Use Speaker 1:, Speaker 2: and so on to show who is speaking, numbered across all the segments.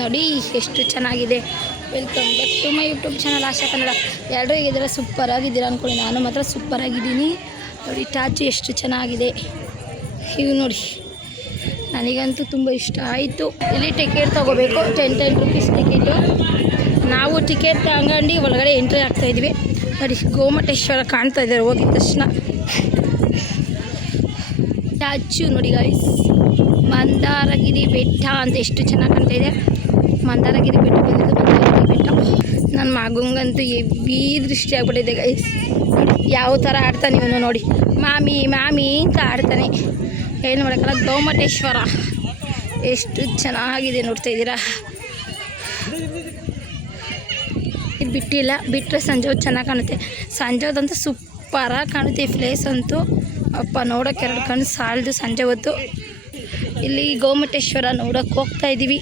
Speaker 1: ನೋಡಿ ಎಷ್ಟು ಚೆನ್ನಾಗಿದೆ. Welcome back to my YouTube channel Asha Kannada. ಎಲ್ಲರೂ ಸೂಪರ್ ಆಗಿದ್ದೀರ ಅಂದ್ಕೊಳ್ಳಿ ನಾನು ಮಾತ್ರ ಸೂಪರ್ ಆಗಿದ್ದೀನಿ. ನೋಡಿ, ಟಾಚು ಎಷ್ಟು ಚೆನ್ನಾಗಿದೆ. ಹೀಗೆ ನೋಡಿ. ನನಗಂತೂ ತುಂಬ ಇಷ್ಟ ಆಯಿತು. ಇಲ್ಲಿ ಟಿಕೆಟ್ ತೊಗೋಬೇಕು? ಟೆನ್ ಟೆನ್ ರುಪೀಸ್ ಟಿಕೆಟು ನಾವು ಟಿಕೆಟ್ ತಗೊಂಡು ಒಳಗಡೆ ಎಂಟ್ರಿ ಆಗ್ತಾಯಿದ್ವಿ ನೋಡಿ, ಗೋಮಟೇಶ್ವರ ಕಾಣ್ತಾ ಇದ್ದಾರೆ. ಹೋಗಿದ ತಕ್ಷಣ. ಟಾಚು ನೋಡಿ ಗಾಯ್ಸ್ ಮಂದಾರಗಿರಿ ಬೆಟ್ಟ ಅಂತ ಎಷ್ಟು ಚೆನ್ನಾಗಿ ಕಾಣ್ತಾ ಇದೆ. ಮಂದಾರಗಿರಿ ಬೆಟ್ಟ ಬಂದಿದ್ದು, ಮಂದಾರಗಿರಿ ಬೆಟ್ಟ. ನನ್ನ ಮಗಂಗಂತೂ ಎವಿ ದೃಷ್ಟಿ ಆಗ್ಬಿಟ್ಟಿದೆ ಗೈಸ್ ಯಾವ ಥರ ಆಡ್ತಾನೆ ಇವನು ನೋಡಿ. ಮಾಮಿ ಮಾಮಿ ಅಂತ ಆಡ್ತಾನೆ. ಏನು ಮಾಡೋಕ್ಕಲ್ಲ ಗೋಮಟೇಶ್ವರ ಎಷ್ಟು ಚೆನ್ನಾಗಿದೆ ನೋಡ್ತಾ ಇದ್ದೀರಾ? ಇದು ಬಿಟ್ಟಿಲ್ಲ ಬಿಟ್ಟರೆ ಸಂಜೆ ಚೆನ್ನಾಗಿ ಕಾಣುತ್ತೆ. ಸಂಜೆ ಹೊತ್ತಂತೂ ಸೂಪರಾಗಿ ಕಾಣುತ್ತೆ ಈ ಪ್ಲೇಸ್ ಅಂತೂ. ಅಪ್ಪ ನೋಡೋಕೆ ಎರಡು ಕಣ್ಣು ಸಾಲದು ಸಂಜೆ ಹೊತ್ತು ಇಲ್ಲಿ ಗೋಮಟೇಶ್ವರ ನೋಡೋಕೆ ಹೋಗ್ತಾ ಇದ್ದೀವಿ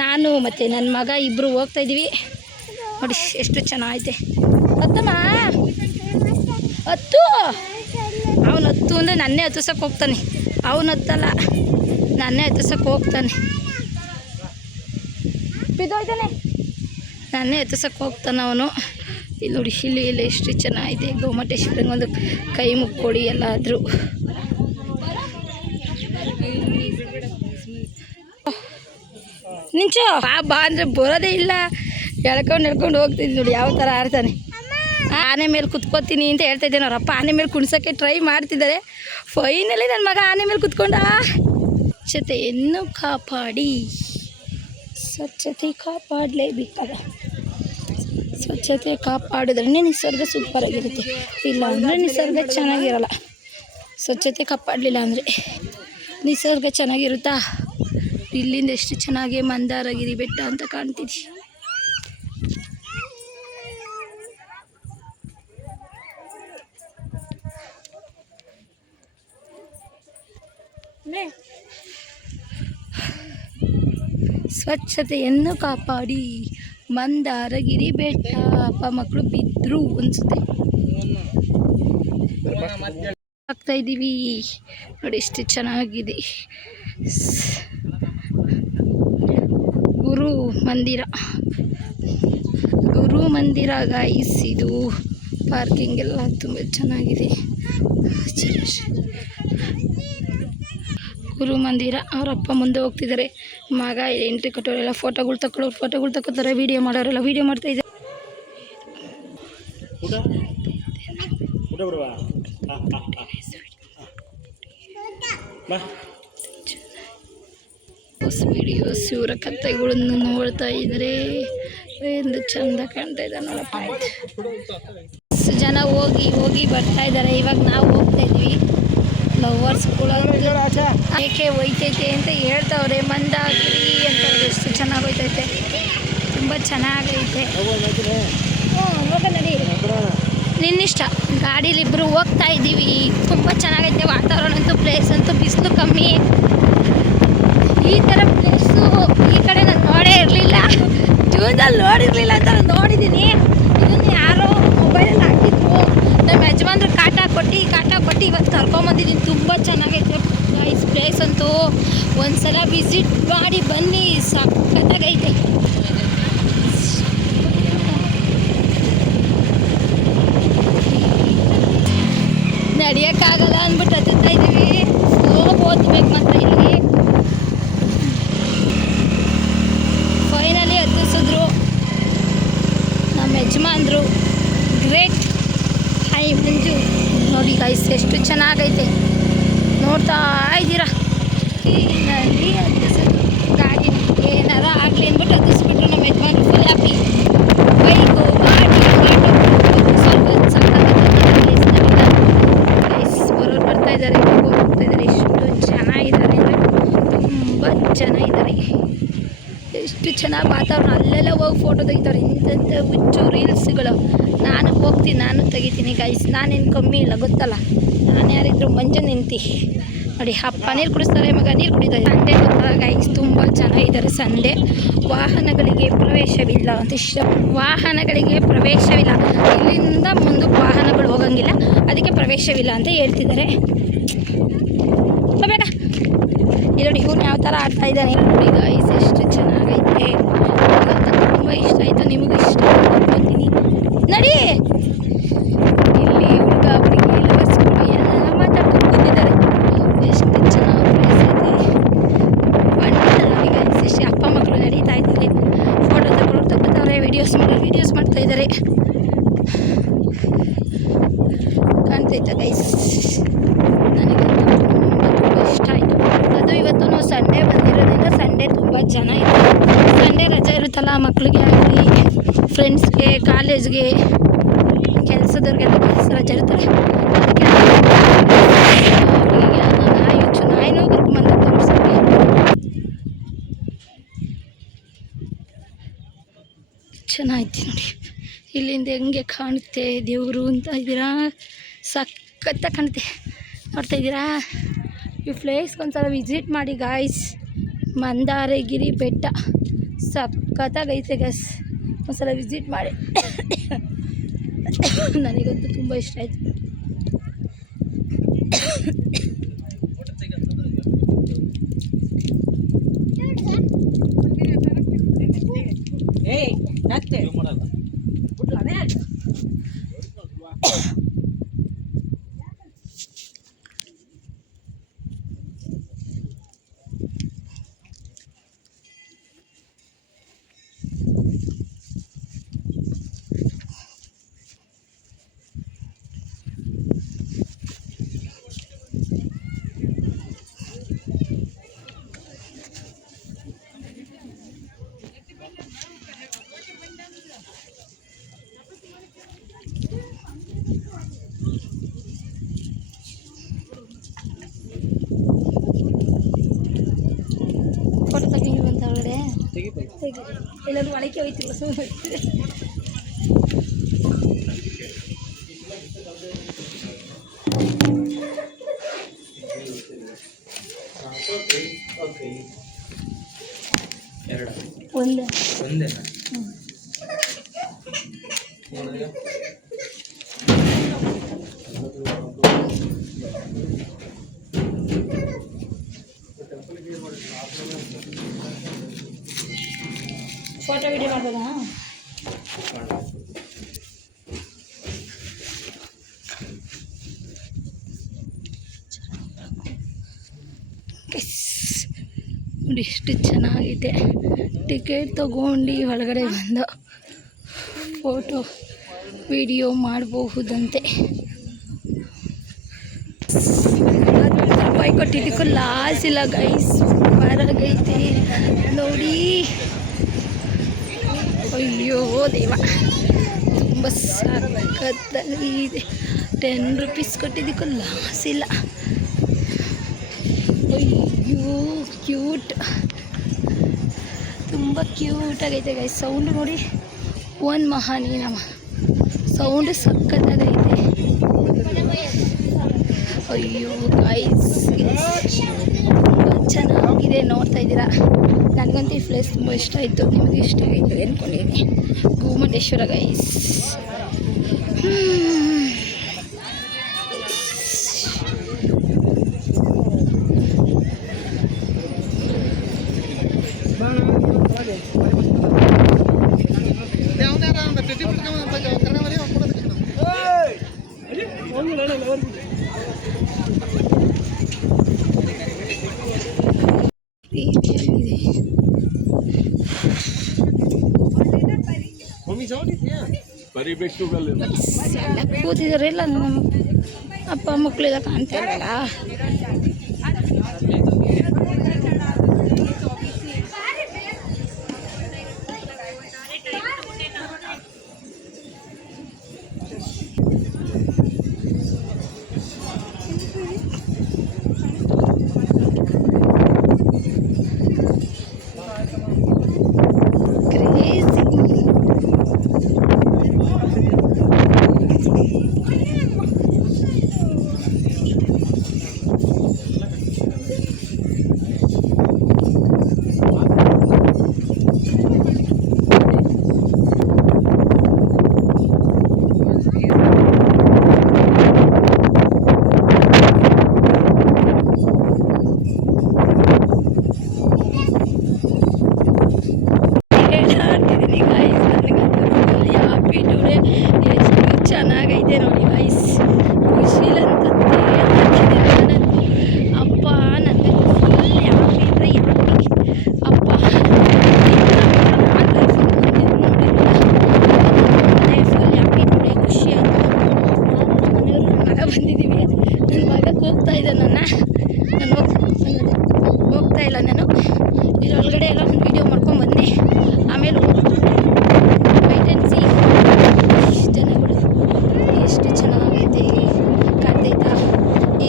Speaker 1: ನಾನು ಮತ್ತು ನನ್ನ ಮಗ ಇಬ್ಬರು ಹೋಗ್ತಾ ಇದ್ದೀವಿ ನೋಡಿ ಎಷ್ಟು ಚೆನ್ನಾಗೈತೆ ಹತ್ತಮ್ಮ ಹತ್ತು ಅವನು ಹತ್ತು ಅಂದರೆ ನನ್ನೇ ಹತ್ತಿಸೋಕೆ ಹೋಗ್ತಾನೆ. ಅವನು ಹತ್ತಲ್ಲ, ನನ್ನೇ ಹತ್ತಿಸೋಕೆ ಹೋಗ್ತಾನೆ. ಬಿದ್ದೋಯ್ತಾನೆ ನಾನೇ ಎತ್ತಿಸಕ್ಕೆ ಹೋಗ್ತಾನೆ ಅವನು. ಇಲ್ಲಿ ನೋಡಿ, ಇಲ್ಲಿ ಇಲ್ಲಿ ಎಷ್ಟು ಚೆನ್ನಾಗಿದೆ. ಗೋಮಟೇಶ್ವರಂಗೆ ಒಂದು ಕೈ ಮುಕ್ಕೊಡಿ ಎಲ್ಲಾದರೂ. ನಿಂಚು. ಬಾ ಬಾ ಅಂದರೆ ಬರೋದೇ ಇಲ್ಲ. ಎಳ್ಕೊಂಡು ಎಳ್ಕೊಂಡು ಹೋಗ್ತಿದ್ವಿ ನೋಡಿ, ಯಾವ ಥರ ಆಡ್ತಾನೆ. ಆನೆ ಮೇಲೆ ಕುತ್ಕೋತೀನಿ ಅಂತ ಹೇಳ್ತಾ ಇದ್ದೇನೆ ಅವರಪ್ಪ ಆನೆ ಮೇಲೆ ಕುಣ್ಸೋಕ್ಕೆ ಟ್ರೈ ಮಾಡ್ತಿದ್ದಾರೆ. ಫೈನಲಿ ನನ್ನ ಮಗ ಆನೆ ಮೇಲೆ ಕುತ್ಕೊಂಡ. ಸ್ವಚ್ಛತೆಯನ್ನು ಕಾಪಾಡಿ. ಸ್ವಚ್ಛತೆ ಕಾಪಾಡಲೇಬೇಕಲ್ಲ ಸ್ವಚ್ಛತೆ ಕಾಪಾಡಿದ್ರೆ ನಿಸರ್ಗ ಸೂಪರ್ ಆಗಿರುತ್ತೆ ಇಲ್ಲ ಅಂದರೆ ನಿಸರ್ಗ ಚೆನ್ನಾಗಿರಲ್ಲ. ಸ್ವಚ್ಛತೆ ಕಾಪಾಡಲಿಲ್ಲ ಅಂದರೆ ನಿಸರ್ಗ ಚೆನ್ನಾಗಿರುತ್ತಾ? ಇಲ್ಲಿಂದ ಎಷ್ಟು ಚೆನ್ನಾಗಿ ಮಂದಾರಗಿರಿ ಬೆಟ್ಟ ಅಂತ ಕಾಣ್ತಿದೆ ಸ್ವಚ್ಛತೆಯನ್ನು ಕಾಪಾಡಿ ಮಂದಾರಗಿರಿ ಬೆಟ್ಟ ಅಪ್ಪ ಮಕ್ಕಳು ಬಿದ್ದರು ಅನಿಸುತ್ತೆ. ಆಗ್ತಾ ಇದ್ದೀವಿ ನೋಡಿ ಎಷ್ಟು ಚೆನ್ನಾಗಿದೆ ಸ್- ಗುರು ಮಂದಿರ. ಗುರು ಮಂದಿರ ಗಾಯಿಸ್ ಇದು ಪಾರ್ಕಿಂಗ್ ಎಲ್ಲ ತುಂಬ ಚೆನ್ನಾಗಿದೆ. ಗುರು ಮಂದಿರ ಅವರಪ್ಪ ಮುಂದೆ ಹೋಗ್ತಿದ್ದಾರೆ ಮಗ ಎಂಟ್ರಿ ಕೊಟ್ಟವರೆಲ್ಲ ಫೋಟೋಗಳು ತಗೊಳ್ಳೋರು ಫೋಟೋಗಳು ತಗೋತಾರೆ ವೀಡಿಯೋ ಮಾಡೋರೆಲ್ಲ ವೀಡಿಯೋ ಮಾಡ್ತಾ ಇದ್ದಾರೆ.
Speaker 2: ಬಾ.
Speaker 1: ಹೊಸ ವೀಡಿಯೋಸ್ ಇವರ ಕತೆಗಳನ್ನು ನೋಡ್ತಾ ಇದ್ರೆ ಎಂದು ಚಂದ ಕಾಣ್ತಾ ಇದ್ದ ನೋಡಪ್ಪ ಆಯ್ತು ಜನ ಹೋಗಿ ಹೋಗಿ ಬರ್ತಾ ಇದ್ದಾರೆ. ಇವಾಗ ನಾವು ಹೋಗ್ತಾ ಇದ್ವಿ. ಲವರ್ಸ್ ಕೂಡ ಏಕೆ ಹೋಯ್ತೈತೆ ಅಂತ ಹೇಳ್ತಾವ್ರೆ. ಮಂದಾಗಿರಿ ಅಂತ ಎಷ್ಟು ಚೆನ್ನಾಗಿ ಹೋಯ್ತೈತೆ. ತುಂಬ ಚೆನ್ನಾಗೈತೆ. ನಿನ್ನಿಷ್ಟ. ಗಾಡೀಲಿ ಇಬ್ಬರು ಹೋಗ್ತಾ ಇದ್ದೀವಿ. ತುಂಬ ಚೆನ್ನಾಗೈತೆ ವಾತಾವರಣ ಅಂತೂ ಪ್ಲೇಸ್ ಅಂತೂ, ಬಿಸಿಲು ಕಮ್ಮಿ. ಈ ಥರ ಪ್ಲೇಸು ಈ ಕಡೆ ನಾನು ನೋಡೇ ಇರಲಿಲ್ಲ. ಜೂನಲ್ಲಿ ನೋಡಿರಲಿಲ್ಲ ಅಂತ ನಾನು ನೋಡಿದ್ದೀನಿ ಇದನ್ನು ಯಾರೋ ಮೊಬೈಲಲ್ಲಿ ಹಾಕಿದ್ರು. ನಮ್ಮ ಯಜಮಾನ್ರು ಕಾಟ ಕೊಟ್ಟು ಕಾಟ ಕೊಟ್ಟು ಇವತ್ತು ಕರ್ಕೊಂಬಂದಿದ್ದೀನಿ ತುಂಬ ಚೆನ್ನಾಗೈತೆ ಗೈಸ್ ಪ್ಲೇಸ್ ಅಂತೂ. ಒಂದ್ಸಲ ವಿಸಿಟ್ ಮಾಡಿ ಬನ್ನಿ, ಸಖತ್ತಾಗೈತೆ. ನಡೆಯೋಕ್ಕಾಗಲ್ಲ ಅಂದ್ಬಿಟ್ಟು ಹತ್ತುತ್ತಾ ಇದ್ದೀವಿ ಸ್ಲೋ ಓದ್ಬೇಕು ಮತ್ತೆ ಇಲ್ಲಿ ಫೈನಲಿ ಹತ್ತಿಸಿದ್ರು ನಮ್ಮ ಯಜಮಾನ್ರು ಗ್ರೇಟ್. ಹೈ ಮಂಜು. ನೋಡಿ ಗೈಸ್ ಎಷ್ಟು ಚೆನ್ನಾಗೈತೆ. ನೋಡ್ತಾ ಇದ್ದೀರಾ? ನಲ್ಲಿ ಹತ್ತಿಸಿದ್ರು ಗಾಡಿ ಏನಾರ ಆಗಲಿ ಅಂದ್ಬಿಟ್ಟು ಅದಿಸ್ಬಿಟ್ರು ನಮ್ಮ ಯಜಮಾನ್ರು ಫುಲ್ ಹ್ಯಾಪಿ ಬೈಕು, ಗಾಡಿ ಸ್ವಲ್ಪ ಗೈಸ್ ಬರೋರು ಬರ್ತಾ ಇದ್ದಾರೆ, ಹೋಗ್ತಾ ಇದ್ದಾರೆ. ಎಷ್ಟು ಚೆನ್ನಾಗಿದ್ದಾರೆ ತುಂಬ ಜನ ಇದ್ದಾರೆ. ಎಷ್ಟು ಚೆನ್ನಾಗಿ ವಾತಾವರಣ. ಅಲ್ಲೆಲ್ಲ ಹೋಗಿ ಫೋಟೋ ತೆಗಿತಾರೆ. ಇಂಥಂಥ ಹುಚ್ಚು ರೀಲ್ಸ್ಗಳು ನಾನು ಹೋಗ್ತೀನಿ, ನಾನು ತೆಗಿತೀನಿ ಗೈಸ್ ನಾನೇನು ಕಮ್ಮಿ ಇಲ್ಲ, ಗೊತ್ತಲ್ಲ? ನಾನು ಯಾರಿದ್ರು ಮಂಜು ನಿಂತಿ. ನೋಡಿ ಅಪ್ಪ ನೀರು ಕುಡಿಸ್ತಾರೆ ಮಗ, ನೀರು ಕುಡಿತಾರೆ. ಸಂಡೆ ಗೈಸ್ ತುಂಬ ಚೆನ್ನಾಗಿದ್ದಾರೆ ಸಂಡೆ ವಾಹನಗಳಿಗೆ ಪ್ರವೇಶವಿಲ್ಲ. ಅಂತ ಇಷ್ಟ ವಾಹನಗಳಿಗೆ ಪ್ರವೇಶವಿಲ್ಲ. ಇಲ್ಲಿಂದ ಮುಂದಕ್ಕೆ ವಾಹನಗಳು ಹೋಗಂಗಿಲ್ಲ. ಅದಕ್ಕೆ ಪ್ರವೇಶವಿಲ್ಲ ಅಂತ ಹೇಳ್ತಿದ್ದಾರೆ. ಬೇಡ ಇಲ್ಲಿ ಇವನು ಯಾವ ಥರ ಆಡ್ತಾ ಇದ್ದಾನೆ. ನೋಡಿ ಗೈಸ್ ಚೆನ್ನಾಗೈತೆ ನನಗಂತೂ ತುಂಬ ಇಷ್ಟ ಆಯಿತು ನಿಮಗೂ ಇಷ್ಟ ಅನ್ಕೊತೀನಿ ನಡಿ ಇಲ್ಲಿ ಹುಡುಗ ಹುಡುಗಿ ಲವರ್ಸ್ಗಳು ಎಲ್ಲ ಮಾತಾಡ್ಕೊಂಡು ಕೂತಿದ್ದಾರೆ ಎಷ್ಟು ಚೆನ್ನಾಗಿ ಪ್ಲೇಸ್ ಐತಿ ಬಂದಿಲ್ಲ ಈಗ ಎಷ್ಟು ಅಪ್ಪ ಮಕ್ಕಳು ನಡೀತಾ ಇದ್ದಾರೆ ಫೋಟೋ ತಗೊಂಡು ತಗೋತಾರೆ ವೀಡಿಯೋಸ್ ಮಾಡಿ ವೀಡಿಯೋಸ್ ಮಾಡ್ತಾ ಇದ್ದಾರೆ ಕಾಣ್ತೈತೆ ಗೈಸ್ ನನಗಂತೂ ತುಂಬ ತುಂಬ ಇಷ್ಟ ಆಯಿತು. ಅದು ಇವತ್ತು ಸಂಡೇ ಬಂದಿರೋದ್ರಿಂದ ಸಂಡೇ ತುಂಬ ಜನ ಇದೆ ಸಂಡೇ ರಜೆ ಇರುತ್ತಲ್ಲ ಮಕ್ಕಳಿಗೆ ಆಗಲಿ ಫ್ರೆಂಡ್ಸ್ಗೆ ಕಾಲೇಜ್ಗೆ ಕೆಲಸದವ್ರಿಗೆಲ್ಲ ಕೆಲಸ ರಜೆ ಇರ್ತಾರೆ ನಾಯಿನೂ ತೋರಿಸೋಕ್ಕೆ. ಚೆನ್ನಾಯ್ತು ನೋಡಿ. ಇಲ್ಲಿಂದ ಹೆಂಗೆ ಕಾಣುತ್ತೆ ದೇವರು ಅಂತ ಇದ್ದೀರಾ? ಸಖತ್ತ ಕಾಣುತ್ತೆ. ನೋಡ್ತಾ ಇದ್ದೀರಾ? ಈ ಪ್ಲೇಸ್ಗೆ ಒಂದ್ಸಲ ವಿಸಿಟ್ ಮಾಡಿ ಗಾಯ್ಸ್ ಮಂದಾರಗಿರಿ ಬೆಟ್ಟ. ಸಖತ್ತಾಗೈತೆ ಗೈಸ್ ಒಂದ್ಸಲ ವಿಸಿಟ್ ಮಾಡಿ. ನನಗಂತೂ ತುಂಬ ಇಷ್ಟ ಆಯಿತು ಫೋಟೋ ತಗೊಂಡಿರುವಂತ ಒಳಗಡೆ ತೆಗಿ ಎಲ್ಲರೂ ಒಳಕ್ಕೆ ಹೋಯ್ತಿಲ್ಲ ಸುಮ್ಮನೆ
Speaker 2: ಎರಡು
Speaker 1: ಒಂದು
Speaker 2: ಒಂದೇ
Speaker 1: ವಿಡಿಯೋ ಮಾಡ್ಬೋದಾ? ನೋಡಿ ಎಷ್ಟು ಚೆನ್ನಾಗಿದೆ. ಟಿಕೆಟ್ ತಗೊಂಡು ಒಳಗಡೆ ಬಂದು ಫೋಟೋ ವಿಡಿಯೋ ಮಾಡಬಹುದಂತೆ. ರೂಪಾಯಿ ಕೊಟ್ಟಿದ್ದಕ್ಕೂ ಲಾಸ್ ಇಲ್ಲ ಗೈಸ್ ಮಾರಾಗೈತಿ ನೋಡಿ. ಅಯ್ಯೋ, ದೇವ. ತುಂಬ ಸಖತ್ತಾಗಿದೆ ಟೆನ್ ರುಪೀಸ್ ಕೊಟ್ಟಿದ್ದಕ್ಕೂ ಲಾಸ್ ಇಲ್ಲ. ಅಯ್ಯೋ ಕ್ಯೂಟ್ ತುಂಬ ಕ್ಯೂಟಾಗೈತೆ ಗೈಸ್ ಸೌಂಡ್ ನೋಡಿ ಒನ್ ಮಹಾನಿ ನಮ್ಮ ಸೌಂಡ್ ಸಖತ್ತಾಗೈತೆ. ಅಯ್ಯೋ ಗೈಸ್ ಚೆನ್ನಾಗಿದೆ ನೋಡ್ತಾ ಇದ್ದೀರಾ? ನನಗಂತೂ ಈ ಪ್ಲೇಸ್ ತುಂಬ ಇಷ್ಟ ಆಯಿತು. ನಿಮಗೆ ಇಷ್ಟ ಆಯಿತು ಅಂದ್ಕೊಂಡಿದ್ದೀನಿ ಗೋಮಟೇಶ್ವರ ಗೈಸ್ ಎಲ್ಲ ಕೂತಿದಾರೆಲ್ಲ ನಮ್ಮ ಅಪ್ಪ ಮಕ್ಕಳೆಲ್ಲ ಕಾಣ್ತಾ ಇಲ್ವಲ್ಲ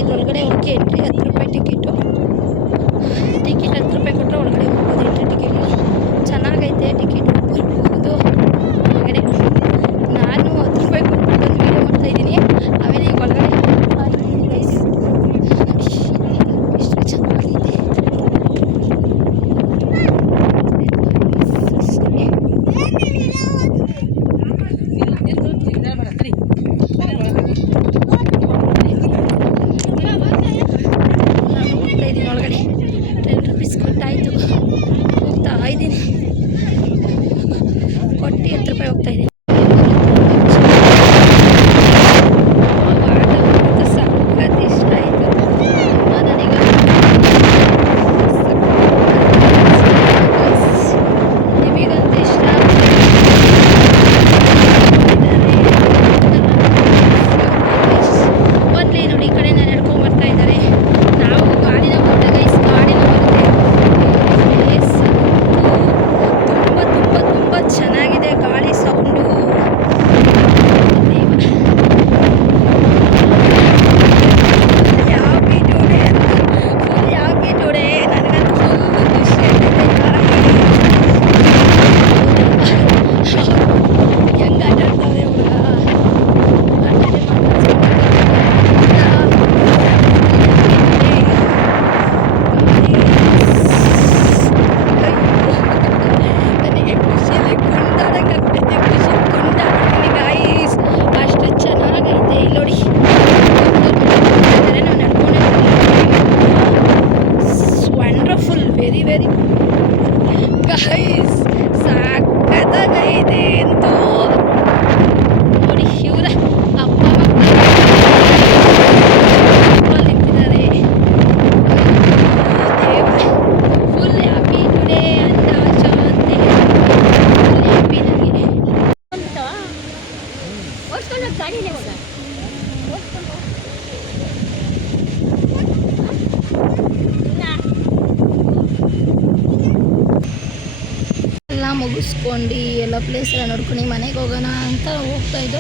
Speaker 1: ಇದ್ರೊಳಗಡೆ ಹೋಗಿ ಎಂಟ್ರಿ ಹತ್ತು ರೂಪಾಯಿ ಟಿಕೆಟು ಟಿಕೆಟ್ ಹತ್ತು ರೂಪಾಯಿ ಕೊಟ್ಟರೆ ಒಳಗಡೆ ಹೋಗ್ಬೋದು ಎಂಟ್ರಿ ಟಿಕೆಟು ಚೆನ್ನಾಗೈತೆ ಟಿಕೆಟು ಮುಗಿಸ್ಕೊಂಡು ಎಲ್ಲ ಪ್ಲೇಸ್ ಎಲ್ಲ ನೋಡ್ಕೊಂಡು ಮನೆಗೆ ಹೋಗೋಣ ಅಂತ ಹೋಗ್ತಾ ಇದ್ದೋ.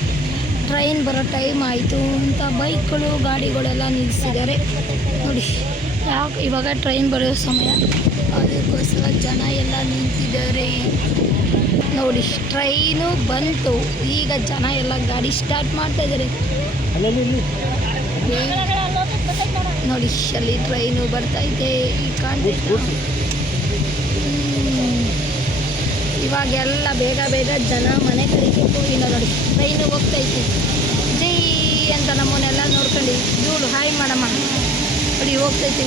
Speaker 1: ಟ್ರೈನ್ ಬರೋ ಟೈಮ್ ಆಯಿತು ಅಂತ ಬೈಕ್ಗಳು, ಗಾಡಿಗಳೆಲ್ಲ ನಿಲ್ಲಿಸಿದ್ದಾರೆ ನೋಡಿ, ಯಾಕೆ ಇವಾಗ ಟ್ರೈನ್ ಬರೋ ಸಮಯ? ಅದಕ್ಕೋಸ್ಕರ ಜನ ಎಲ್ಲ ನಿಂತಿದ್ದಾರೆ. ನೋಡಿ ಟ್ರೈನು ಬಂತು. ಈಗ ಜನ ಎಲ್ಲ ಗಾಡಿ ಸ್ಟಾರ್ಟ್ ಮಾಡ್ತಾ ಇದ್ದಾರೆ. ನೋಡಿ, ಅಲ್ಲಿ ಟ್ರೈನು ಬರ್ತಾ ಈ ಕಾಣ್ತೈತೆ ಹ್ಮ್. ಇವಾಗೆಲ್ಲ ಬೇಗ ಬೇಗ ಜನ ಮನೆ ಕಡೆಗೆ ಹೋಗಿಲ್ಲ ನೋಡಿ ಟ್ರೈನು ಹೋಗ್ತೈತಿ. ಜೈ ಅಂತ ನಮ್ಮನ್ನೆಲ್ಲ ನೋಡ್ಕೊಂಡು ಧೂಳು ಹಾಯ್ ಮಾಡಮ್ಮ ನೋಡಿ, ಹೋಗ್ತೈತಿ.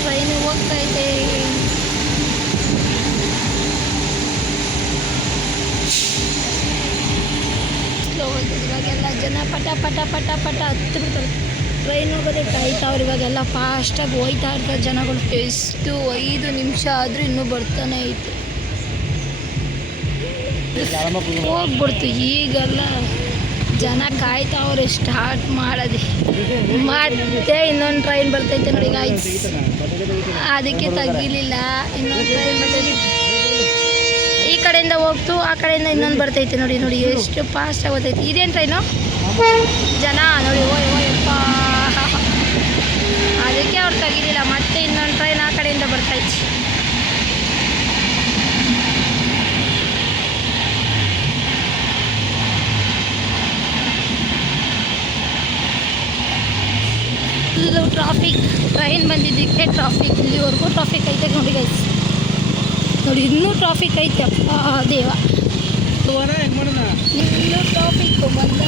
Speaker 1: ಟ್ರೈನು ಹೋಗ್ತೈತೆ. ಇವಾಗೆಲ್ಲ ಜನ ಪಟ ಪಟ ಪಟ ಪಟ ಹತ್ತು ಬಿಡ್ತಾರೆ ಟ್ರೈನ್ ಹೋಗೋದೇ ಕಾಯ್ತಾವ್ರು ಇವಾಗೆಲ್ಲ ಫಾಸ್ಟಾಗಿ ಹೋಯ್ತಾ ಇರ್ತಾರೆ ಜನಗಳು. ಎಷ್ಟು ಐದು ನಿಮಿಷ ಆದರೂ ಇನ್ನೂ ಬರ್ತಾನೆ ಐತೆ. ಹೋಗ್ಬಿಡ್ತು ಈಗೆಲ್ಲ. ಜನ ಕಾಯ್ತಾವ್ರೆ ಸ್ಟಾರ್ಟ್ ಮಾಡೋದು. ಮತ್ತೆ ಇನ್ನೊಂದು ಟ್ರೈನ್ ಬರ್ತೈತೆ ನೋಡಿ ಗಾಯ್ಸ್ ಅದಕ್ಕೆ ತಗಿಲಿಲ್ಲ ಇನ್ನೊಂದು ಟ್ರೈನ್ ಬರ್ತೈತೆ. ಈ ಕಡೆಯಿಂದ ಹೋಗ್ತು, ಆ ಕಡೆಯಿಂದ ಇನ್ನೊಂದು ಬರ್ತೈತೆ ನೋಡಿ ನೋಡಿ, ಎಷ್ಟು ಫಾಸ್ಟಾಗಿ ಬರ್ತೈತೆ ಇದೇನು ಟ್ರೈನು ಜನ ನೋಡಿ, ಓಯ್ ಓಯಪ್ಪ ಬಂದಿದ್ದಕ್ಕೆ ಟ್ರಾಫಿಕ್ ಇಲ್ಲಿವರೆಗೂ ಟ್ರಾಫಿಕ್ ಐತೆ ನೋಡಿ ಗೈಸ್ ನೋಡಿ ಇನ್ನೂ ಟ್ರಾಫಿಕ್ ಐತೆ. ಅಪ್ಪ ದೇವ.
Speaker 2: ಇನ್ನೂ ಟ್ರಾಫಿಕ್ ಬಂದ